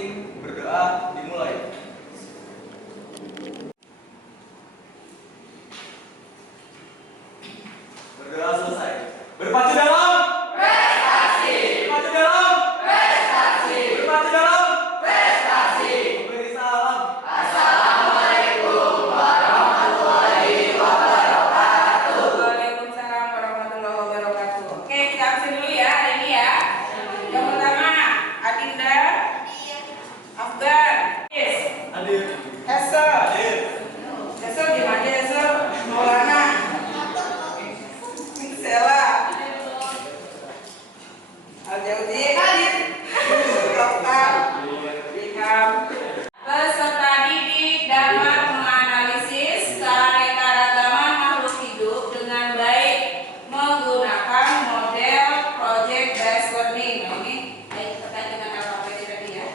masing-masing berdoa dimulai. Berdoa selesai. Berpacu dalam prestasi. Berpacu dalam prestasi. Berpacu dalam prestasi. Beri salam. Assalamualaikum warahmatullahi wabarakatuh. Waalaikumsalam warahmatullahi wabarakatuh. Oke, kita absen dulu ya hari ini ya. Yang pertama, Adinda, Afgan, Hadir. Hesel, Hadir. Hesel gimana Hesel? Maulana, Sela, Aljaudin, Dokter, Rikam. Peserta didik dapat menganalisis keanekaragaman makhluk hidup dengan baik menggunakan model project based learning. Nah, ini baik terkait dengan LKPD tadi ya.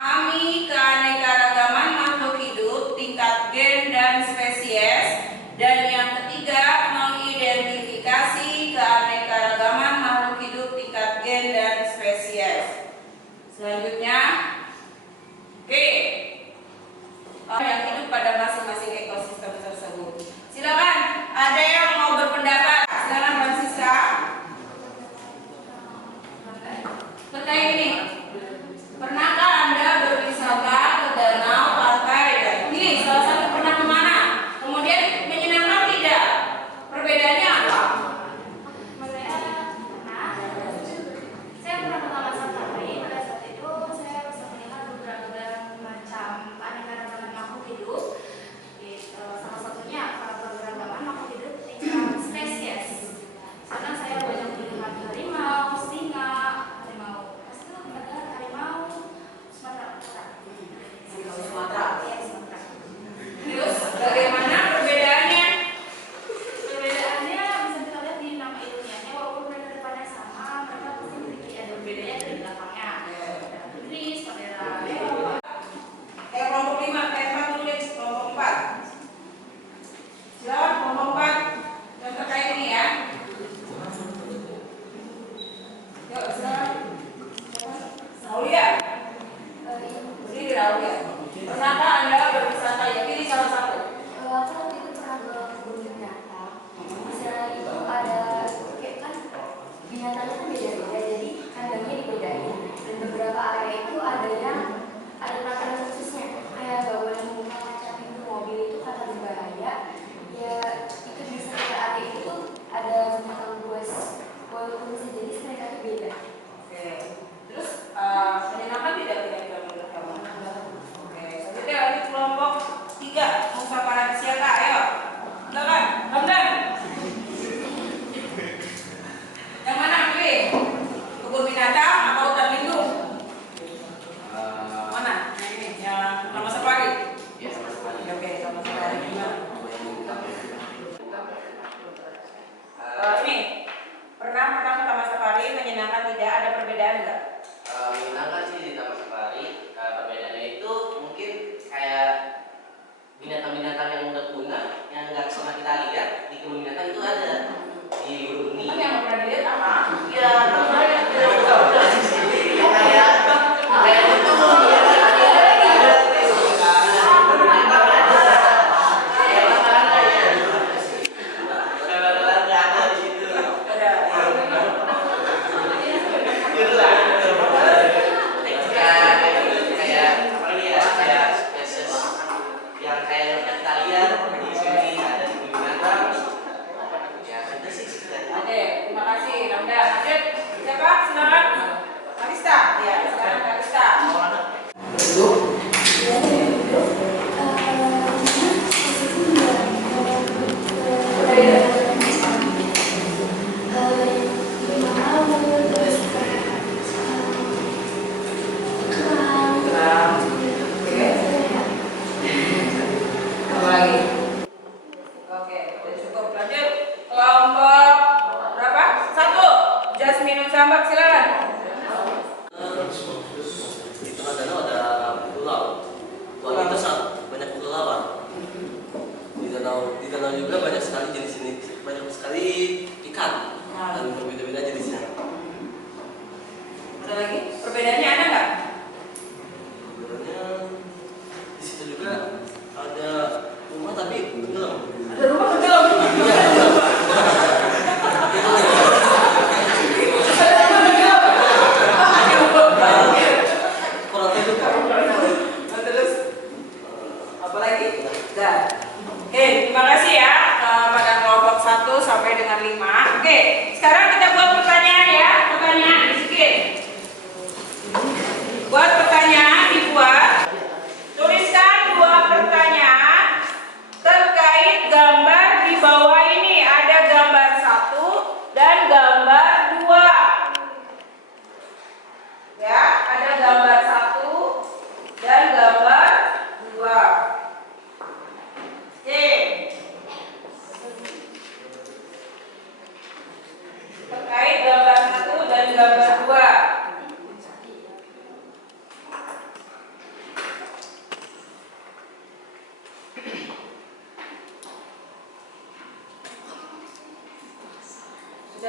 Memahami keanekaragaman makhluk hidup tingkat gen dan spesies. Dan yang ketiga, mengidentifikasi keanekaragaman makhluk hidup tingkat gen dan spesies. Selanjutnya, oke, yang hidup pada masing-masing ekosistem tersebut. Silakan, ada yang mau berpendapat? Silakan Francisca. Terkait ini, pernahkah Anda berwisata ke danau, pantai? Ini salah satu pernah kemana? Kemudian menyenangkan tidak? Perbedaannya apa? Saya pernah ke Taman Safari. Pada saat itu saya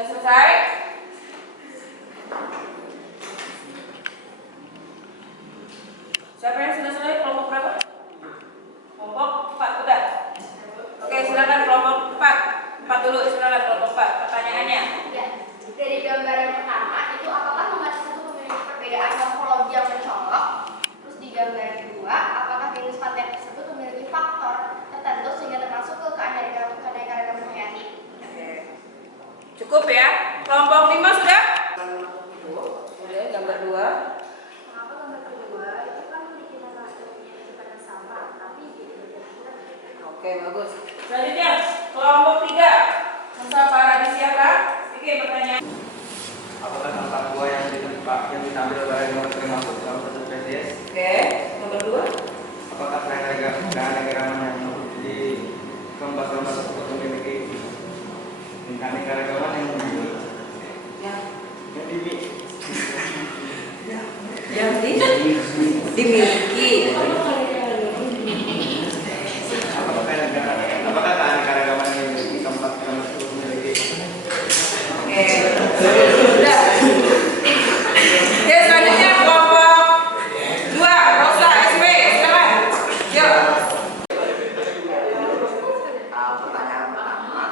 Sudah selesai? Siapa yang sudah selesai? Kelompok berapa? Kelompok 4, udah? Oke, silakan kelompok 4. 4 dulu, silakan kelompok 4. Pertanyaannya. Ya, dari gambar yang pertama itu apakah membaca satu memiliki perbedaan morfologi yang mencolok? Terus di gambar yang kedua, apakah jenis pantai tersebut memiliki faktor tertentu sehingga termasuk ke keanekaragaman hayati? Oke. Cukup ya? Kelompok 5 sudah? Oke, gambar 2. Mengapa gambar kedua itu kan memiliki nama aslinya sifat yang sama, tapi Oke, bagus. Selanjutnya, kelompok 3. Musa Paradisiaka. Oke, pertanyaan. Apakah tampak buah yang ditampil pada gambar termasuk dalam satu spesies? Oke, nomor 2. Apakah keanekaragaman yang di gambar tersebut memiliki keanekaragaman yang Ya. dimiliki? Yang dimiliki. Apakah keanekaragaman yang dimiliki tempat tersebut memiliki? Oke, sudah. Oke, selanjutnya kelompok 2. Rosa SP, silakan. Yuk. Pertanyaan pertama,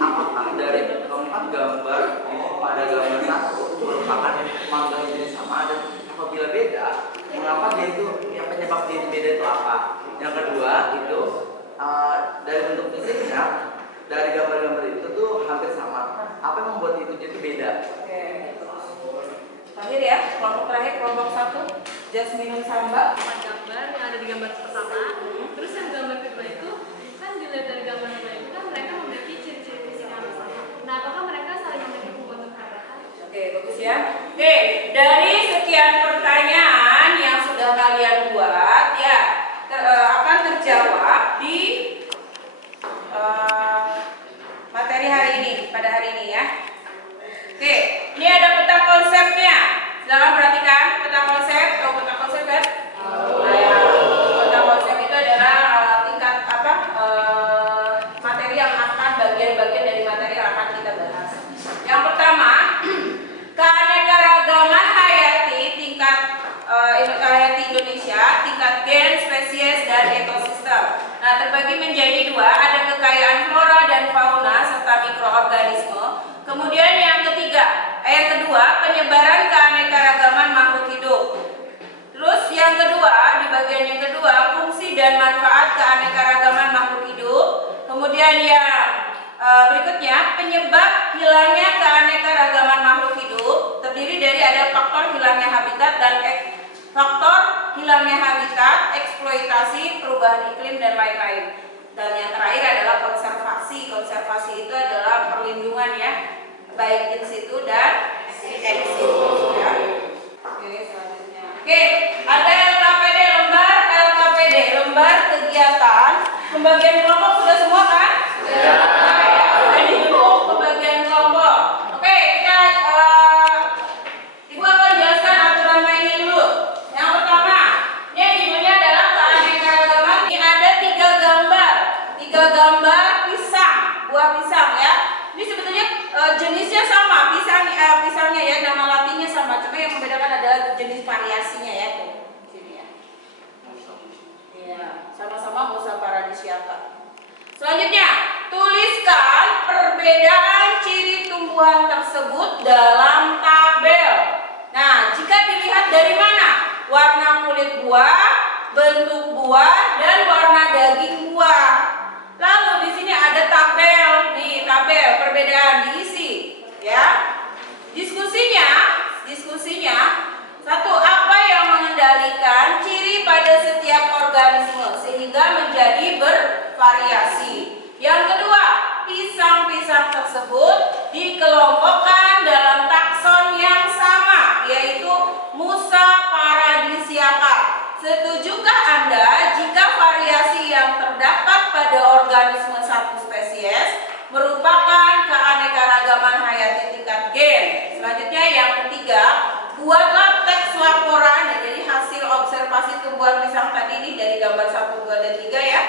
apakah dari keempat gambar pada gambar satu merupakan mangga yang jenis sama, dan apabila beda, mengapa dia itu yang penyebab dia beda itu apa? Yang kedua itu dari bentuk fisiknya, dari gambar-gambar itu tuh hampir sama. Apa yang membuat itu jadi beda? Oke. Terakhir ya, kelompok terakhir, kelompok 1. Jasmine Samba. Gambar yang ada di gambar pertama, terus yang gambar kedua itu kan dilihat dari gambar kedua itu kan mereka memiliki ciri-ciri fisik yang sama. Nah, apakah mereka saling memiliki hubungan kekerabatan? Oke, bagus ya. Oke, dari sekian pertanyaan yang sudah kalian buat ya, akan terjawab di materi hari ini, pada hari ini ya. Oke, ini ada peta konsepnya. Silakan perhatikan peta konsep. Tahu peta konsep kan? Peta konsep itu adalah tingkat materi yang akan bagian-bagian dari materi yang akan kita bahas. Yang pertama, keanekaragaman hayati tingkat hayati Indonesia, tingkat gen, spesies, dan ekosistem. Nah, terbagi menjadi 2, ada kekayaan flora dan fauna serta mikroorganisme. Kemudian yang kedua, penyebaran keanekaragaman makhluk hidup. Terus yang kedua, di bagian yang kedua, fungsi dan manfaat keanekaragaman makhluk hidup. Kemudian yang berikutnya, penyebab hilangnya keanekaragaman makhluk hidup, terdiri dari ada faktor hilangnya habitat dan faktor hilangnya habitat, eksploitasi, perubahan iklim, dan lain-lain. Dan yang terakhir adalah konservasi. Konservasi itu adalah perlindungan ya, baik in situ dan ex situ ya. Oke, selanjutnya. Oke, ada LKPD lembar kegiatan. Pembagian kelompok sudah semua kan? Sudah. Sudah dihitung pembagian kelompok. Oke, kita Ibu akan jelaskan aturan mainnya dulu. Yang pertama, ini judulnya adalah keanekaragaman. Ini ada 3 gambar pisang, buah pisang ya. Ini sebetulnya jenisnya sama, pisangnya ya, nama latinnya sama, cuma yang membedakan adalah jenis variasinya ya tuh. Sini ya. Iya, sama-sama Musa Paradisiaka. Selanjutnya, tuliskan perbedaan ciri tumbuhan tersebut dalam tabel. Nah, jika dilihat dari mana? Warna kulit buah, bentuk buah, dan warna daging buah. Lalu di sini ada tabel, nih tabel perbedaan diisi, ya. Diskusinya, satu, apa yang mengendalikan ciri pada setiap organisme sehingga menjadi bervariasi. Yang kedua, pisang-pisang tersebut dikelompokkan dalam takson yang sama, yaitu Musa Paradisiaka. Setujukah Anda jika variasi yang terdapat pada organisme satu spesies merupakan keanekaragaman hayati tingkat gen? Selanjutnya yang ketiga, buatlah teks laporan, jadi hasil observasi tumbuhan pisang tadi ini dari gambar 1, 2, dan 3 ya.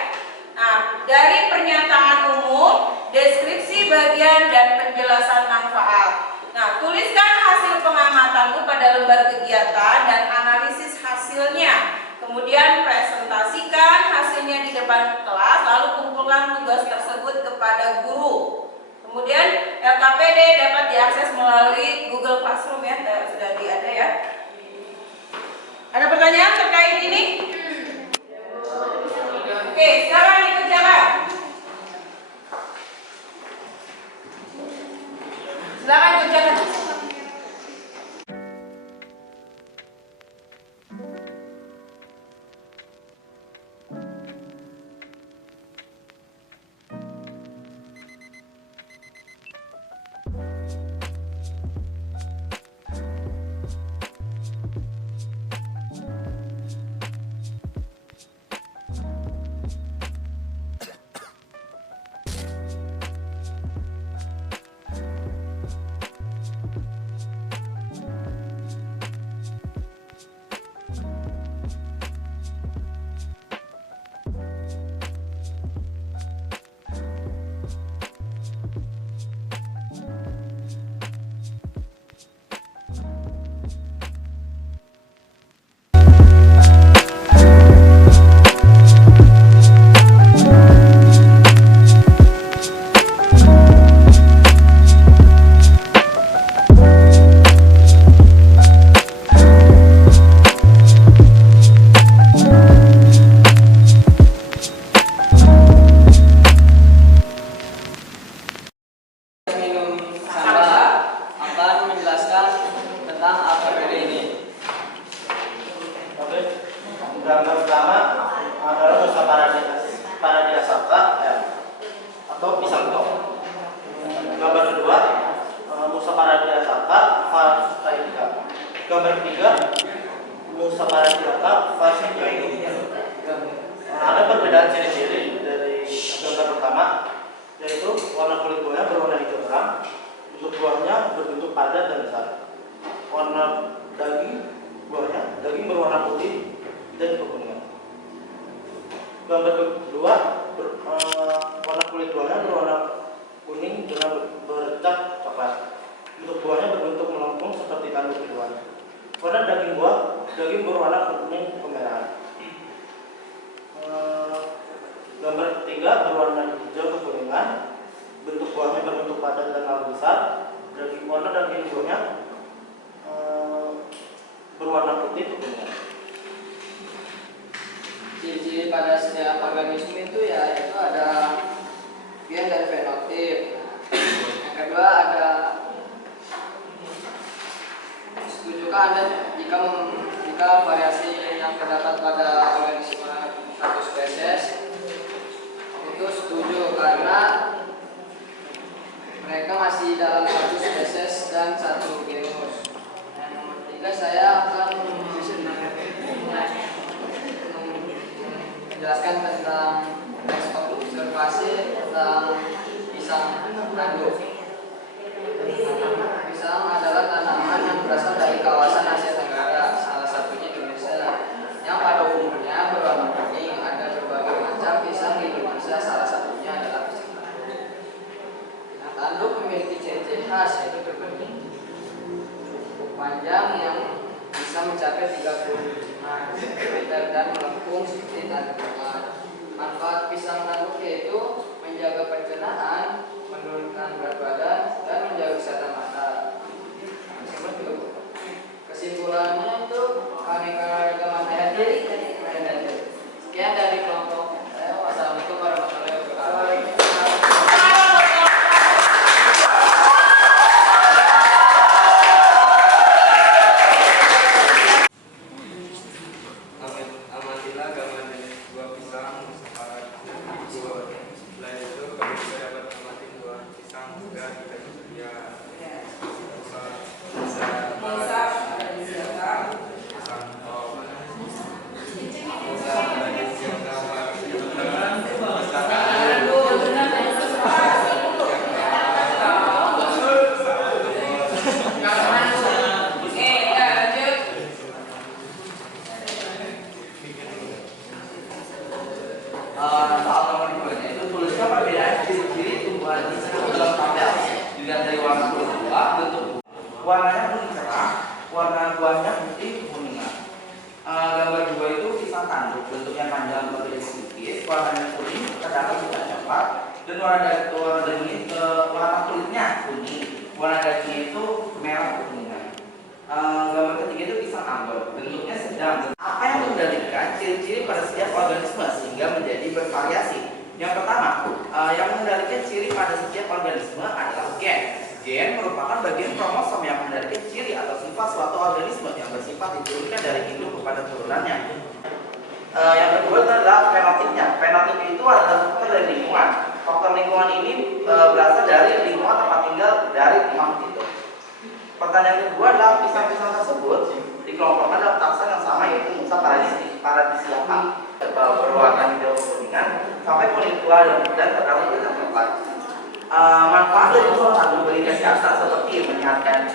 Nah, dari pernyataan umum, deskripsi bagian dan penjelasan manfaat. data dan analisis hasilnya. Kemudian presentasikan hasilnya di depan kelas, lalu kumpulkan tugas tersebut kepada guru. Kemudian LKPD dapat diakses melalui Google Classroom ya, sudah ada ya. Ada pertanyaan terkait ini? Oke, sekarang dikerjakan. Silakan kerjakan. Gambar pertama adalah Musa Paradiasaka atau pisang tok. Gambar kedua Musa Paradiasaka Fastaika. Gambar ketiga Musa Paradiasaka Fastaika. Ada perbedaan ciri-ciri dari gambar pertama, yaitu warna kulit buahnya berwarna hijau terang, bentuk buahnya berbentuk padat dan besar. Warna daging berwarna putih dan kekuningan. Gambar kedua, warna kulit buahnya berwarna kuning dengan bercat coklat. Bentuk buahnya berbentuk melengkung seperti tanduk keduanya. Warna daging berwarna kuning kemerahan. Gambar ketiga berwarna hijau kekuningan. Bentuk buahnya berbentuk padat dan lalu besar. Warna daging buahnya berwarna putih kekuningan. Ciri-ciri pada setiap organisme itu ya itu ada gen dan fenotip. Yang kedua ada setujukah Anda jika variasi yang terdapat pada organisme satu spesies itu setuju karena mereka masih dalam satu spesies dan satu genus. Yang ketiga saya akan menjelaskan tentang observasi tentang pisang tanduk. Pisang adalah tanaman yang berasal dari kawasan Asia Tenggara, salah satunya Indonesia, yang pada umumnya berwarna kuning. Ada berbagai macam pisang di Indonesia, salah satunya adalah pisang tanduk. Pisang tanduk memiliki ciri-ciri khas, yaitu berbentuk panjang yang bisa mencapai 35 cm dan melengkung seperti tanduk rumah. Manfaat pisang tanduk yaitu menjaga pencernaan, menurunkan berat badan, dan menjaga kesehatan mata. Kesimpulannya itu keanekaragaman hayati. Sekian dari kelompok saya. Wassalamualaikum warahmatullahi wabarakatuh. Amatilah gambar jenis buah pisang separah buah. Selain itu, kamu juga dapat mengamati buah pisang muda di kategori bisa ada di siapa pisang warnanya kuning, terdapat juga coklat, dan warna daging warna kulitnya kuning, warna dagingnya itu merah kekuningan. Gambar ketiga itu pisang ambon, bentuknya sedang. Apa yang mengendalikan ciri-ciri pada setiap organisme sehingga menjadi bervariasi? Yang pertama, yang mengendalikan ciri pada setiap organisme adalah gen. Gen merupakan bagian kromosom yang mengendalikan ciri atau sifat suatu organisme yang bersifat diturunkan dari induk kepada turunannya. Yang kedua adalah fenotipnya. Fenotip itu adalah faktor dari lingkungan. Faktor lingkungan ini berasal dari lingkungan tempat tinggal dari makhluk itu. Pertanyaan kedua adalah pisang-pisang tersebut dikelompokkan dalam takson yang sama, yaitu Musa paradisiaca berwarna hijau kekuningan sampai kuning tua dan terdapat dengan coklat. Manfaat dari unsur madu bagi kesehatan seperti menyehatkan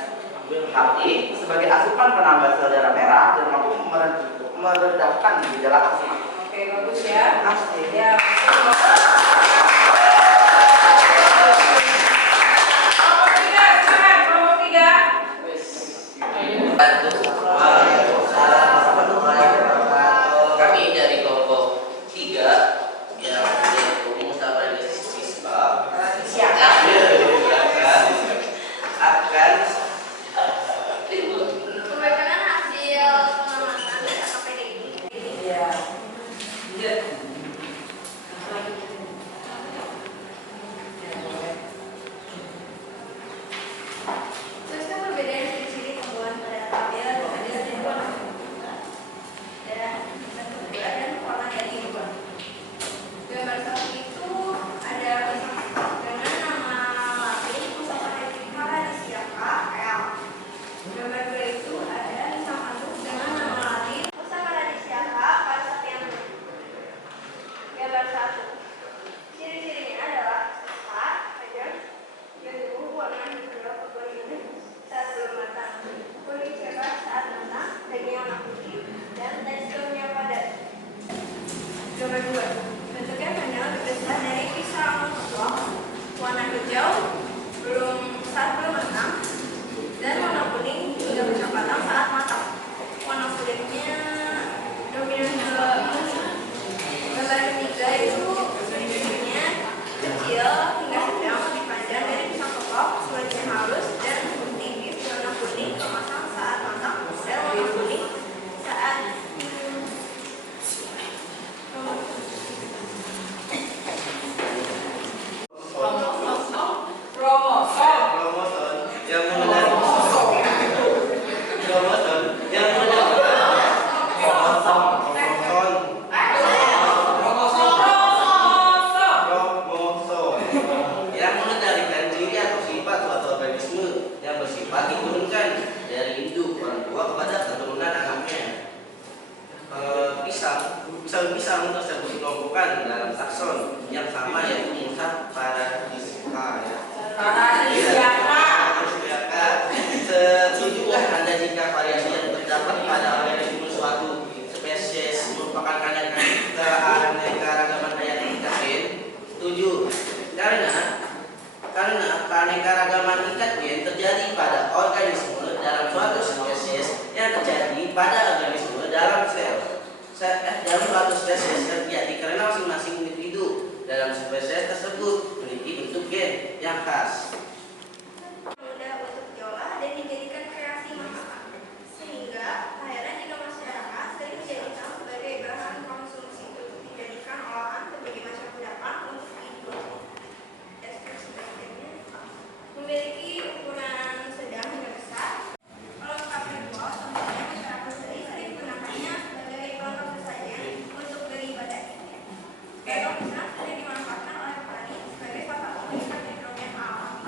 hati sebagai asupan penambah sel darah merah dan mampu meredahkan gejala asma. Oke, bagus ya. Asli. Ya. Kelompok tiga. Kami dari kelompok 3 yang yaitu Musa paradisiaca akan Membacakan hasil pengamatan dari KPD. Iya. Iya. Tuliskan perbedaan ciri-ciri tumbuhan pada tabel hasil tumbuhan dan warna daging. Gambar satu itu ada pisang dengan nama latin Musa paradisiaca L. Gambar dua itu ada pisang anduk dengan nama latin Musa paradisiaca Pasatianum. Gambar satu, ciri-cirinya adalah besar, panjang, bentuk, warna hijau kekuningan saat belum matang, kuning cerah saat matang, dagingnya warna putih, dan teksturnya padat. Gambar dua, bentuknya panjang lebih besar dari pisang kepok, warna hijau saat belum matang, dan warna kuning hingga kecoklatan saat matang. Warna kulitnya dominan ke kuning. Gambar ketiga itu ciri-cirinya kecil hingga sedang, lebih panjang dari pisang kepok, kulitnya halus dan tipis, warna kuning keemasan saat matang, dan warna kuning saat Kromosom. Kromosom yang yang mengendalikan ciri atau sifat suatu organisme yang bersifat diturunkan dari induk orang tua kepada keturunan anaknya. Pisang tersebut dikelompokkan dalam takson yang sama, yaitu Musa paradisiaca. Setujukah Anda jika variasi yang terdapat pada organisme suatu spesies merupakan keanekaragaman hayati gen? Setuju. Karena keanekaragaman tingkat gen terjadi pada organisme dalam suatu spesies yang terjadi pada organisme dalam dalam suatu spesies terjadi karena masing-masing individu dalam spesies tersebut memiliki bentuk gen yang khas. mudah untuk diolah dan dijadikan kreasi masakan, sehingga tak heran jika masyarakat sering menjadikan sebagai bahan konsumsi untuk dijadikan olahan berbagai macam kudapan untuk dihidup. Deskripsi bagiannya memiliki ukuran sedang hingga besar. Kalau pakai buah, tentunya masyarakat sering menggunakannya sebagai pelengkap sesajen untuk beribadah. Kalau pisang sering dimanfaatkan oleh petani sebagai salah satu pengikat nitrogen alam.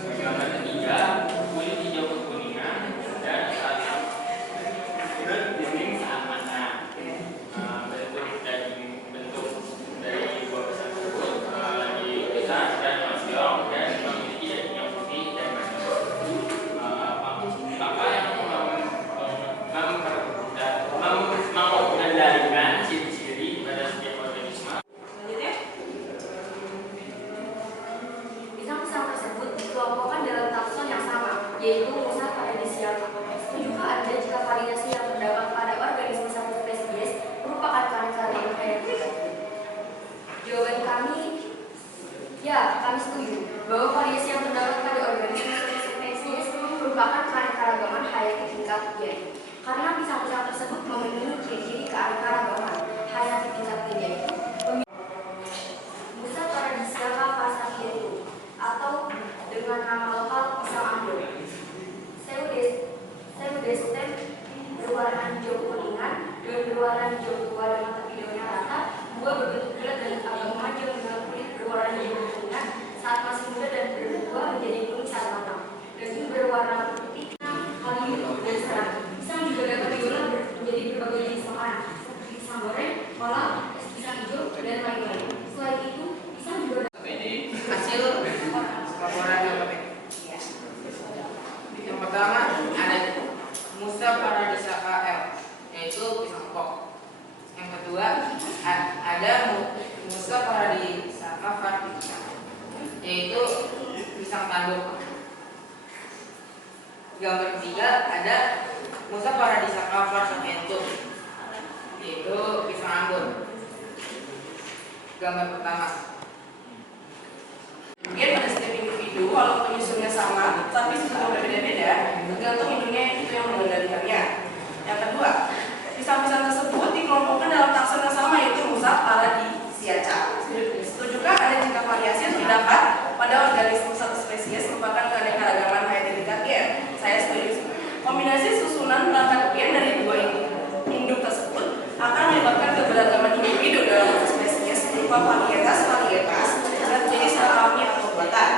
Gambar ketiga, kulit hijau kekuningan dan rasa kulit kuning saat matang. Bentuk dari buah pisang tersebut dipisah dan masyong dan memiliki daging yang putih dan manis. Apa yang mengendalikan ciri-ciri pada setiap organisme? Selanjutnya, Pisang-pisang tersebut dikelompokkan dalam takson yang sama, yaitu Musa paradisiaca. Setujukah Anda jika variasi yang terdapat pada organisme satu spesies merupakan keanekaragaman hayati? Jawaban kami, ya, kami setuju bahwa variasi yang terdapat pada organisme satu spesies merupakan keanekaragaman hayati tingkat Y. Karena pisang-pisang tersebut memenuhi ciri-ciri keanekaragaman hayati tingkat Y, yaitu Musa paradisiaca Pasakientum atau dengan nama lokal pisang anggur. Pseudostem berwarna hijau kuningan dan berwarna hijau tua dengan tepi daunnya rata. Buah berbentuk bulat dan agak memajang dengan kulit berwarna hijau kuningan saat masih muda dan berbuah menjadi kuning saat matang. Daging berwarna putih, halus dan serang. Pisang juga dapat diolah menjadi berbagai jenis makanan seperti pisang goreng, kolak, es pisang hijau dan lain-lain. Selain itu, pisang juga Hasil laporan KPP. Yang pertama ada Musa paradisiaca L, yaitu pisang pok. Yang kedua ada Musa paradisiaca Vartica, yaitu pisang tanduk. Gambar ketiga ada Musa paradisiaca Varsakentum, yaitu pisang anggur. Gambar pertama. kemudian pada setiap individu, walaupun penyusunnya sama, tapi sistemnya berbeda-beda, tergantung induknya itu yang mengendalikannya. Yang kedua, pisang-pisang tersebut dikelompokkan dalam takson yang sama, yaitu Musa paradisiaca. Setujukah Anda jika variasi yang terdapat pada organisme satu spesies merupakan keanekaragaman hayati tingkat Y? Saya setuju. Kombinasi susunan perangkat gen dari dua induk tersebut akan menyebabkan keberagaman individu dalam satu spesies berupa varietas dan jenis alami atau buatan.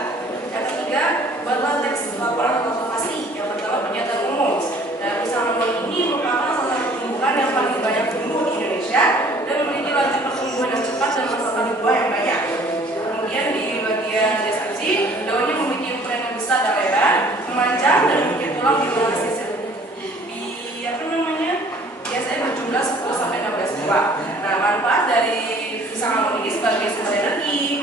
Yang ketiga, buatlah teks laporan konservasi. Yang pertama, pernyataan umum. Dan pisang anggur ini merupakan salah satu tumbuhan yang paling banyak tumbuh di Indonesia dan memiliki laju pertumbuhan yang cepat dan menghasilkan buah yang banyak. Kemudian di bagian deskripsi, daunnya memiliki ukuran yang besar dan lebar, memanjang dan memiliki tulang di luar sisi. Biasanya berjumlah 10 sampai 16 buah. Nah, manfaat dari pisang anggur ini sebagai sumber energi,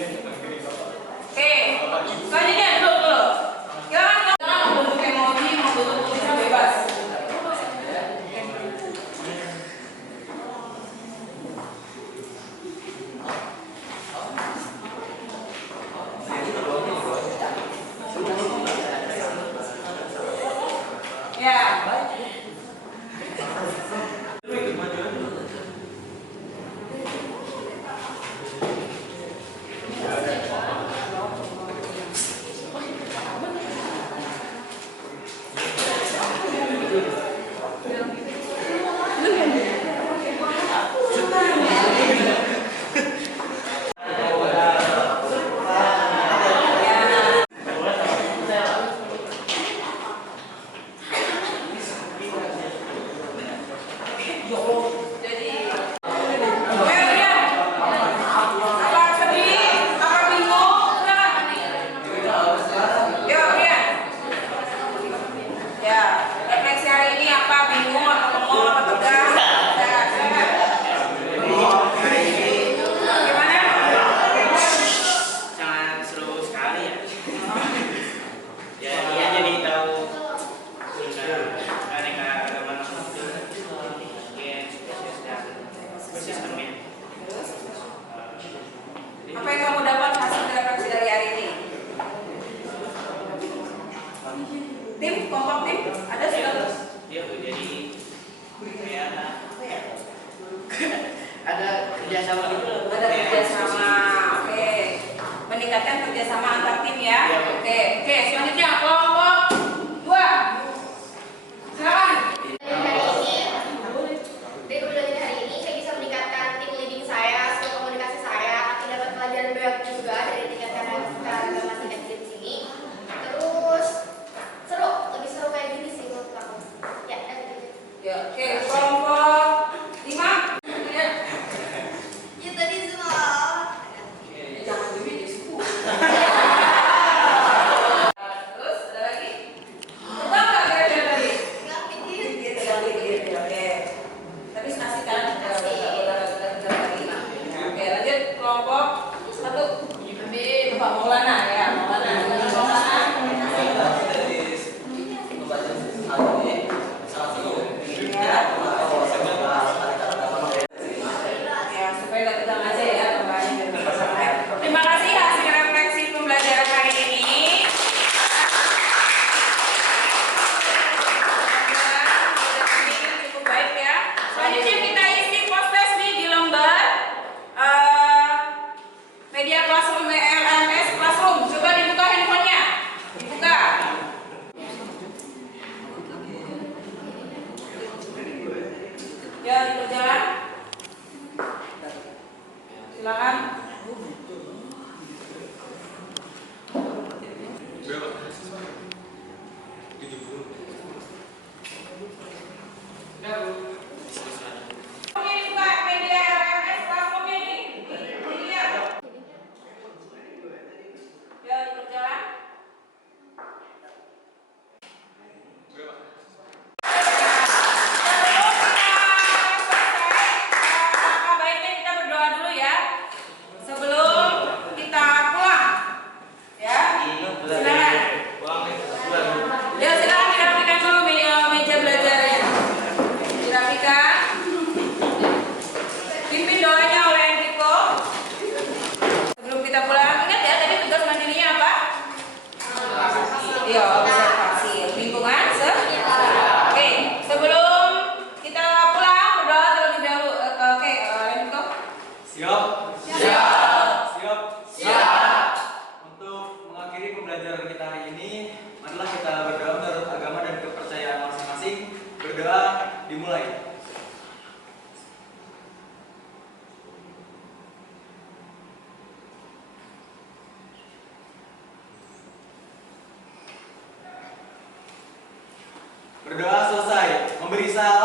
Oke, selanjutnya dulu. Silakan mau bentuk emoji, mau bentuk tulisan bebas. Ya. Apa yang kamu dapat hasil refleksi dari hari ini? Tim, kelompok tim, ada sudah terus? Iya Bu, jadi kayak ada kerjasama gitu. Ada kerjasama, oke. Meningkatkan kerjasama antar tim ya. Oke, selanjutnya kelompok 2. Silakan. Dari pembelajaran hari ini saya bisa meningkatkan tim leading saya, skill komunikasi saya, tapi dapat pelajaran banyak juga dari tingkatan keagamaan tingkat di sini. Terus seru, lebih seru kayak gini sih menurut aku. Ya, Ya, oke, kelompok 5. Ya. Ya tadi semua. Jangan dulu di situ. Terus ada lagi? Coba nggak kira-kira tadi? Nggak pikir. Gitu, oke. Tapi kasih kan? Oke, lanjut kelompok 1. Pak Maulana ya, Maulana. Ya, supaya nggak tegang aja ya, kembali. Terima kasih hasil refleksi pembelajaran hari ini. Cukup baik ya. Selanjutnya kita isi post-test nih di lembar media classroom LMS Classroom. Coba dibuka handphonenya. Dibuka. Ya, diperjalan. Silakan. Oke, dibuka media LMS Classroom-nya nih. Dilihat. Ya, diperjalan. Apa baiknya kita berdoa dulu ya sebelum kita pulang. Ya, silakan. Ya, silakan dirapikan dulu meja belajarnya. Dirapikan. Pimpin doanya oleh Enrico. Sebelum kita pulang, ingat ya tadi tugas mandirinya apa? Iya, observasi lingkungan. Oke, sebelum kita pulang berdoa terlebih dahulu. Oke, Enrico. Siap? Siap. Untuk mengakhiri pembelajaran kita hari ini, marilah kita berdoa menurut agama dan kepercayaan masing-masing. Berdoa dimulai. Berdoa selesai. Memberi salam